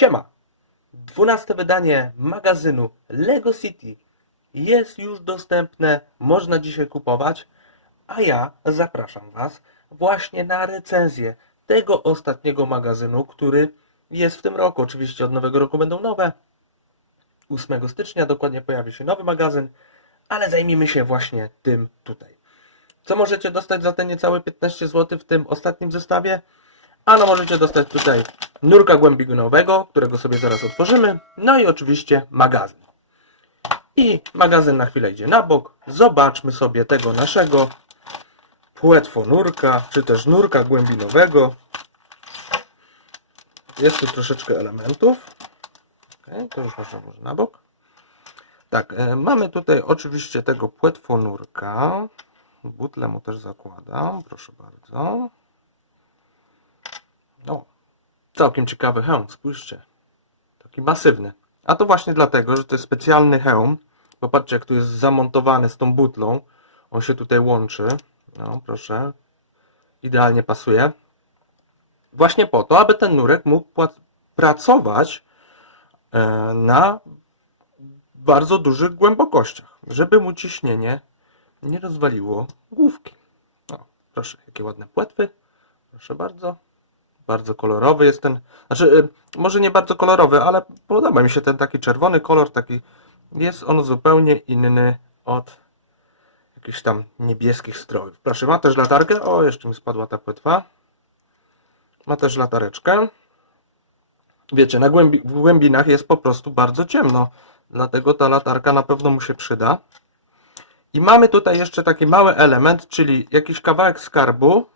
Siema! 12 wydanie magazynu Lego City jest już dostępne, można dzisiaj kupować, a ja zapraszam Was właśnie na recenzję tego ostatniego magazynu, który jest w tym roku. Oczywiście od nowego roku będą nowe. 8 stycznia dokładnie pojawi się nowy magazyn, ale zajmijmy się właśnie tym tutaj. Co możecie dostać za te niecałe 15 zł w tym ostatnim zestawie? Ano możecie dostać tutaj nurka głębinowego, którego sobie zaraz otworzymy. No i oczywiście magazyn. I magazyn na chwilę idzie na bok. Zobaczmy sobie tego naszego płetwonurka, czy też nurka głębinowego. Jest tu troszeczkę elementów. Okay, to już można może na bok. Tak, e, mamy tutaj oczywiście tego płetwonurka. Butle mu też zakładam, proszę bardzo. No, całkiem ciekawy hełm, spójrzcie. Taki masywny. A to właśnie dlatego, że to jest specjalny hełm. Popatrzcie, jak tu jest zamontowany z tą butlą. On się tutaj łączy. No, proszę. Idealnie pasuje. Właśnie po to, aby ten nurek mógł pracować e, na bardzo dużych głębokościach, żeby mu ciśnienie nie rozwaliło główki. O, proszę, jakie ładne płetwy. Proszę bardzo. Bardzo kolorowy jest ten. Znaczy, y, może nie bardzo kolorowy, ale podoba mi się ten taki czerwony kolor. Taki jest on zupełnie inny od jakichś tam niebieskich strojów. Proszę, ma też latarkę. O, jeszcze mi spadła ta płetwa. Ma też latareczkę. Wiecie, na głębi, w głębinach jest po prostu bardzo ciemno. Dlatego ta latarka na pewno mu się przyda. I mamy tutaj jeszcze taki mały element, czyli jakiś kawałek skarbu.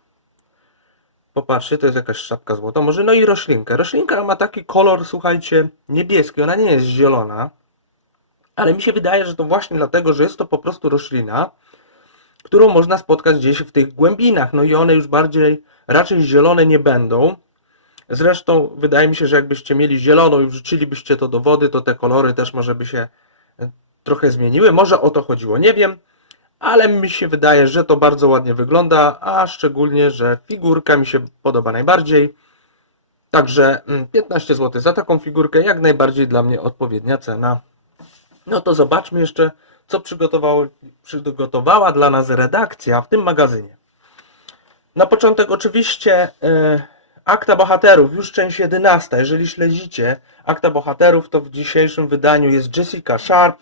Popatrzcie, to jest jakaś szapka złota. Może no i roślinkę. Roślinka ma taki kolor, słuchajcie, niebieski. Ona nie jest zielona. Ale mi się wydaje, że to właśnie dlatego, że jest to po prostu roślina, którą można spotkać gdzieś w tych głębinach. No i one już bardziej, raczej zielone nie będą. Zresztą wydaje mi się, że jakbyście mieli zieloną i wrzucilibyście to do wody, to te kolory też może by się e, trochę zmieniły. Może o to chodziło, nie wiem. Ale mi się wydaje, że to bardzo ładnie wygląda, a szczególnie, że figurka mi się podoba najbardziej. Także mm, 15 zł za taką figurkę, jak najbardziej dla mnie odpowiednia cena. No to zobaczmy jeszcze, co przygotowała dla nas redakcja w tym magazynie. Na początek oczywiście e, Akta Bohaterów, już część 11. Jeżeli śledzicie Akta Bohaterów, to w dzisiejszym wydaniu jest Jessica Sharp.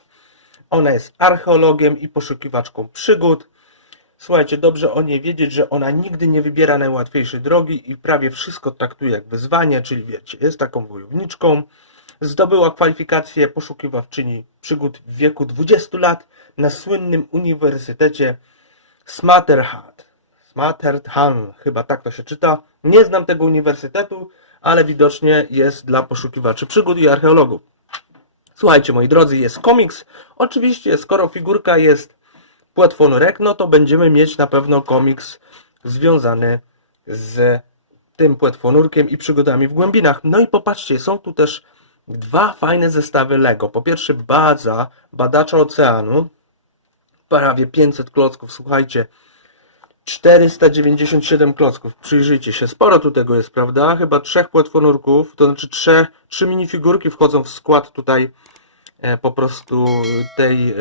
Ona jest archeologiem i poszukiwaczką przygód. Słuchajcie, dobrze o niej wiedzieć, że ona nigdy nie wybiera najłatwiejszej drogi i prawie wszystko traktuje jak wyzwanie, czyli wiecie, jest taką wojowniczką. Zdobyła kwalifikację poszukiwawczyni przygód w wieku 20 lat na słynnym uniwersytecie Smatterhand. Smatterhand, chyba tak to się czyta. Nie znam tego uniwersytetu, ale widocznie jest dla poszukiwaczy przygód i archeologów. Słuchajcie, moi drodzy, jest komiks. Oczywiście, skoro figurka jest płetwonurek, no to będziemy mieć na pewno komiks związany z tym płetwonurkiem i przygodami w głębinach. No i popatrzcie, są tu też dwa fajne zestawy Lego. Po pierwsze, baza badacza oceanu. Prawie 500 klocków, słuchajcie. 497 klocków. Przyjrzyjcie się. Sporo tu tego jest, prawda? Chyba trzech płetwonurków, to znaczy trzech, trzy minifigurki wchodzą w skład tutaj e, po prostu tej e,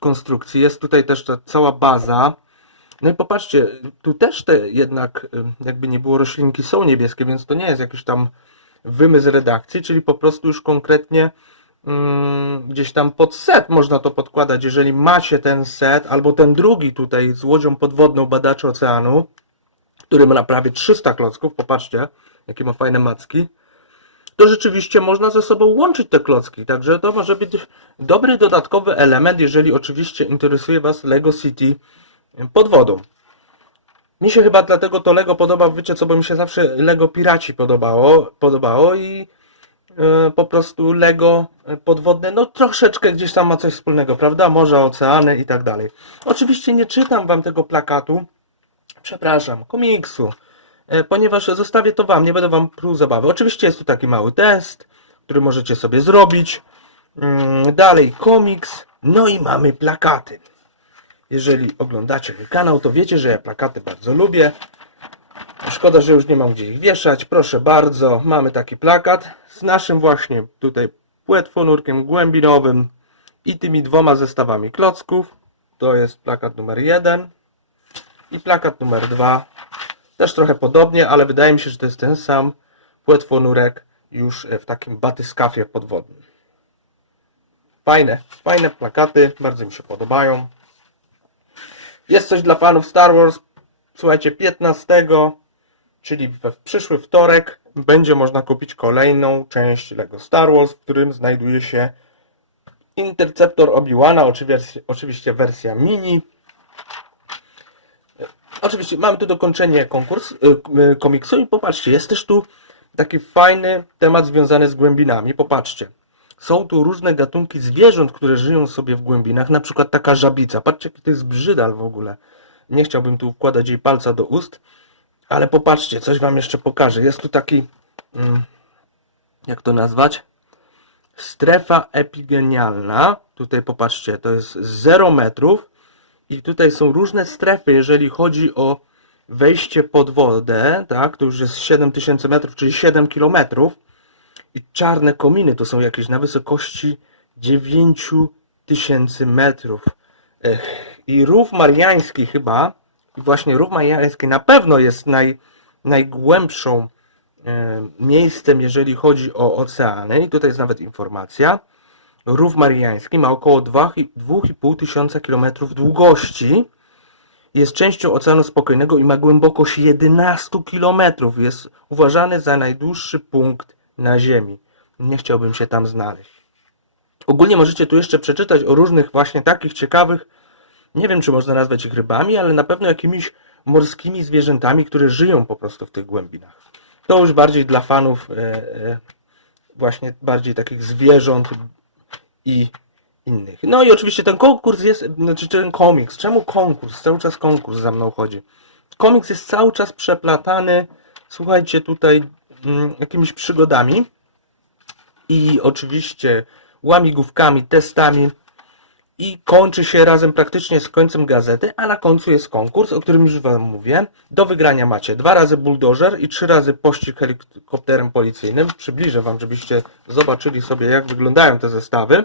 konstrukcji. Jest tutaj też ta cała baza. No i popatrzcie, tu też te jednak, e, jakby nie było roślinki, są niebieskie, więc to nie jest jakiś tam wymysł redakcji, czyli po prostu już konkretnie gdzieś tam pod set można to podkładać, jeżeli macie ten set, albo ten drugi tutaj z łodzią podwodną badaczy oceanu, który ma prawie 300 klocków, popatrzcie, jakie ma fajne macki, to rzeczywiście można ze sobą łączyć te klocki, także to może być dobry dodatkowy element, jeżeli oczywiście interesuje Was Lego City pod wodą. Mi się chyba dlatego to Lego podoba, wiecie co, bo mi się zawsze Lego Piraci podobało, podobało i po prostu Lego podwodne, no troszeczkę gdzieś tam ma coś wspólnego, prawda? Morza, oceany i tak dalej. Oczywiście nie czytam wam tego plakatu, przepraszam, komiksu, e, ponieważ zostawię to wam, nie będę wam pruł zabawy. Oczywiście jest tu taki mały test, który możecie sobie zrobić. Mm, Dalej komiks, no i mamy plakaty. Jeżeli oglądacie mój kanał, to wiecie, że ja plakaty bardzo lubię. Szkoda, że już nie mam gdzie ich wieszać. Proszę bardzo, mamy taki plakat z naszym właśnie tutaj płetwonurkiem głębinowym i tymi dwoma zestawami klocków. To jest plakat numer jeden i plakat numer dwa. Też trochę podobnie, ale wydaje mi się, że to jest ten sam płetwonurek już w takim batyskafie podwodnym. Fajne, fajne plakaty, bardzo mi się podobają. Jest coś dla fanów Star Wars. Słuchajcie, 15, czyli we przyszły wtorek, będzie można kupić kolejną część Lego Star Wars, w którym znajduje się Interceptor Obi-Wana, oczywiście, oczywiście wersja mini. Oczywiście mamy tu dokończenie konkurs, y, komiksu i popatrzcie, jest też tu taki fajny temat związany z głębinami. Popatrzcie. Są tu różne gatunki zwierząt, które żyją sobie w głębinach, na przykład taka żabica. Patrzcie, jaki to jest brzydal w ogóle. Nie chciałbym tu wkładać jej palca do ust, ale popatrzcie, coś wam jeszcze pokażę. Jest tu taki, mm, jak to nazwać? Strefa epigenialna. Tutaj popatrzcie, to jest 0 metrów i tutaj są różne strefy, jeżeli chodzi o wejście pod wodę, tak? To już jest 7000 metrów, czyli 7 kilometrów. I czarne kominy to są jakieś na wysokości 9000 metrów. I rów mariański chyba, i właśnie rów mariański na pewno jest naj, najgłębszą e, miejscem, jeżeli chodzi o oceany. I tutaj jest nawet informacja. Rów mariański ma około 2,5 tysiąca kilometrów długości. Jest częścią Oceanu Spokojnego i ma głębokość 11 kilometrów. Jest uważany za najdłuższy punkt na Ziemi. Nie chciałbym się tam znaleźć. Ogólnie możecie tu jeszcze przeczytać o różnych właśnie takich ciekawych, nie wiem czy można nazwać ich rybami, ale na pewno jakimiś morskimi zwierzętami, które żyją po prostu w tych głębinach. To już bardziej dla fanów e, e, właśnie bardziej takich zwierząt i innych. No i oczywiście ten konkurs jest, znaczy ten komiks. Czemu konkurs? Cały czas konkurs za mną chodzi. Komiks jest cały czas przeplatany, słuchajcie, tutaj mm, jakimiś przygodami i oczywiście łamigłówkami, testami i kończy się razem praktycznie z końcem gazety, a na końcu jest konkurs, o którym już Wam mówię. Do wygrania macie dwa razy buldożer i trzy razy pościg helikopterem policyjnym. Przybliżę Wam, żebyście zobaczyli sobie, jak wyglądają te zestawy.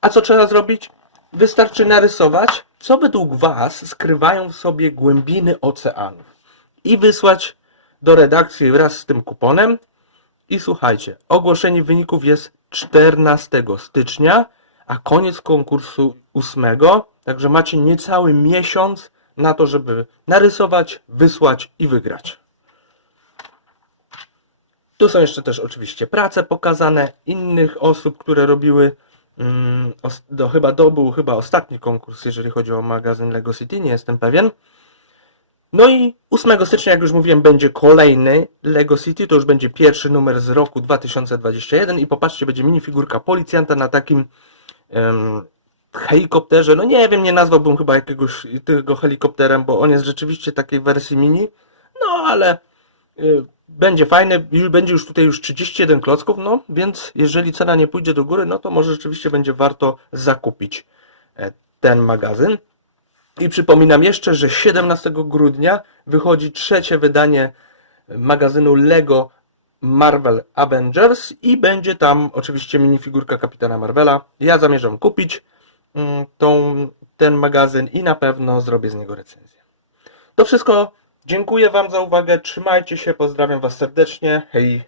A co trzeba zrobić? Wystarczy narysować, co według Was skrywają w sobie głębiny oceanów i wysłać do redakcji wraz z tym kuponem. I słuchajcie, ogłoszenie wyników jest 14 stycznia, a koniec konkursu 8, także macie niecały miesiąc na to, żeby narysować, wysłać i wygrać. Tu są jeszcze też oczywiście prace pokazane innych osób, które robiły. Mm, do, chyba to był chyba ostatni konkurs, jeżeli chodzi o magazyn Lego City, nie jestem pewien. No i 8 stycznia, jak już mówiłem, będzie kolejny Lego City, to już będzie pierwszy numer z roku 2021 i popatrzcie, będzie minifigurka policjanta na takim helikopterze. No nie wiem, nie nazwałbym chyba jakiegoś tego helikopterem, bo on jest rzeczywiście takiej wersji mini. No ale y, będzie fajny, już będzie już tutaj już 31 klocków, no więc jeżeli cena nie pójdzie do góry, no to może rzeczywiście będzie warto zakupić e, ten magazyn. I przypominam jeszcze, że 17 grudnia wychodzi trzecie wydanie magazynu Lego Marvel Avengers i będzie tam oczywiście minifigurka Kapitana Marvela. Ja zamierzam kupić mm, tą, ten magazyn i na pewno zrobię z niego recenzję. To wszystko. Dziękuję Wam za uwagę. Trzymajcie się. Pozdrawiam Was serdecznie. Hej.